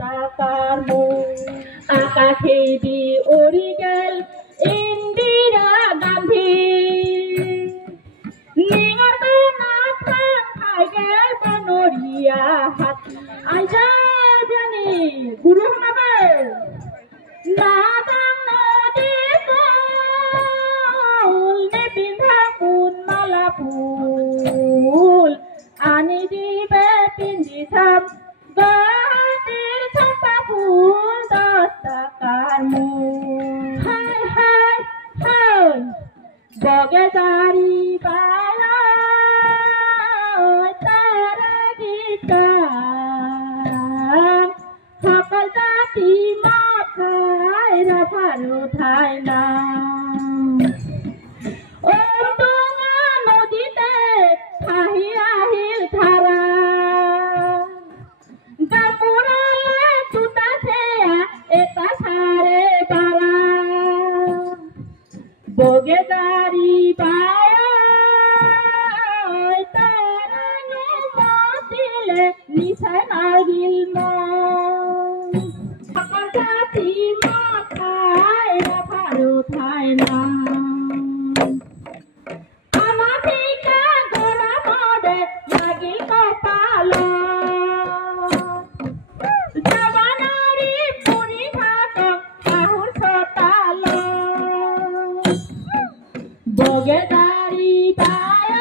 টাকার মন আকাশে দি উড়ি গেল ইন্দিরা গান্ধী নিঙর কানা থান খাই গেল বনরিয়া হাত আইজার জানি গুরু শোনাবে নাদাং নদী ফুল নে পিন্ধা কোন মালা ফুল আনি দিবে পিন্ধি চাম গুৱাহাটীৰ চম্পা ফুল 10 টাকাৰ মূল হাই হাই হাই বগে জাৰি পায় তাৰে গীতান সকল জাতি মাথাই ৰাভাৰো ঠাই নাম অন্তঙা নদীতে ফাহি আহিল ধাৰা গামোৰালে তুতাছে এটা চাৰে বাৰা বগে জাৰি পায় তাৰানো মাতিলে নিচাই নাগিল মন সকল জাতি মাথাই ৰাভাৰো ঠাই নাম আমাটিকা গৰমতে লাগিল কপালত জৱানাৰী পুৰি ভাতক শাহুৰ চোতালত বগে জাৰি পায়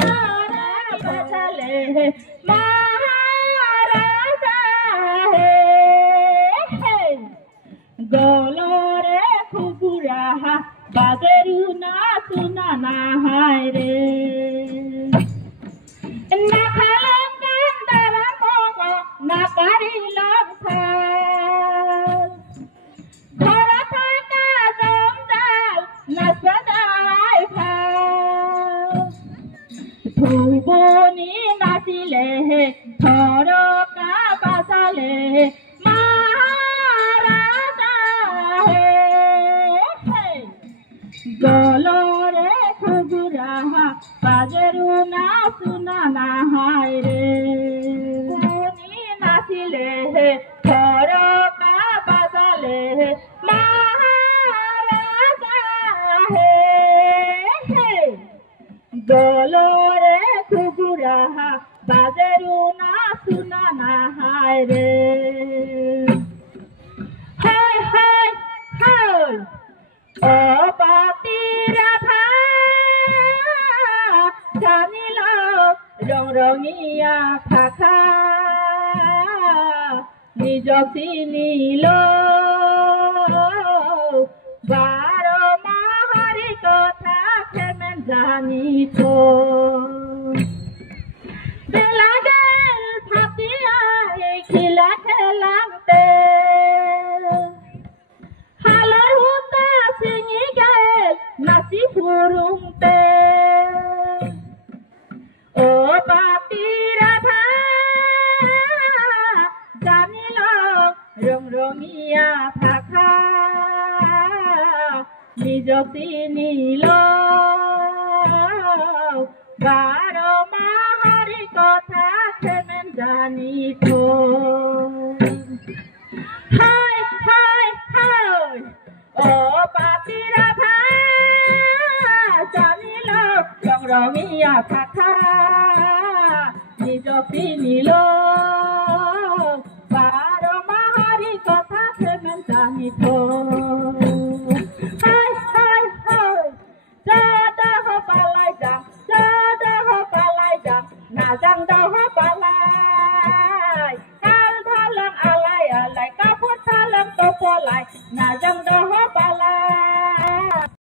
তাৰে বাজালে মহাৰাজাহে গলৰে খুগুৰা বাজেৰু না শুনা নাহাই ৰে নাখালং গান্ধাৰা মঙ নাপাৰিলং থাল ঘৰত থকা জঞ্জাল নাচবাই ভাল ধুবনি নাচিলে ধৰকা বাজালে গলৰে খুগুৰা বাজেৰু না শুনা নাহাই ৰে শুনি নাচিলে ধৰকা বাজালে মহাৰাজাহে গলৰে খুগুৰা বাজেৰু না শুনা নাহাই ৰে হাই হাই হাই অপাতিৰাভা জানিল ৰংৰঙীয়া ভাষা নিজক চিনিল 12 মাহৰি কথা কেমেন জানি বেলা গেল ফাটি আহি খিলা খেলাংতে হালৰ সূতা ছিঙি গেল নাচি ফুৰুংতে অপাতিৰাভা জানিল ৰংৰঙীয়া ভাষা নিজক চিনিল 12 মাহৰি কথা কেমেন জানি হাই হাই হাই অপাতিৰাভা জানিল ৰংৰঙীয়া ভাষা নিজক চিনিল 12 মাহৰি কথা কেমেন জানি হাই হাই হাই যাদহ পালাই যাম নাযাং দহ পালাই